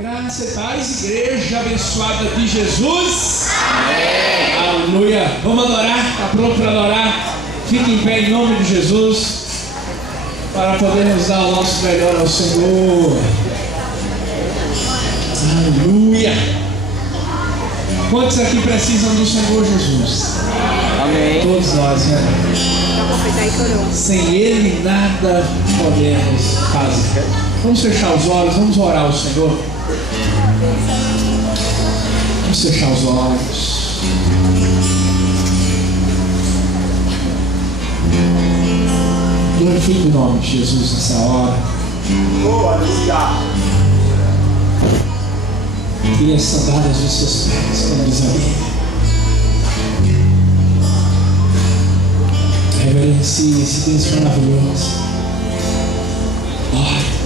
Graça e paz, igreja abençoada de Jesus. Amém. Aleluia. Vamos adorar? Está pronto para adorar? Fique em pé em nome de Jesus, para podermos dar o nosso melhor ao Senhor. Aleluia. Quantos aqui precisam do Senhor Jesus? Amém. Todos nós, né? Sem Ele nada podemos fazer. Vamos fechar os olhos, vamos orar ao Senhor. Vamos fechar os olhos. Glorifique o nome de Jesus nessa hora. E as sandálias dos seus pés, como diz ali. Reverencie esse Deus maravilhoso. Glória.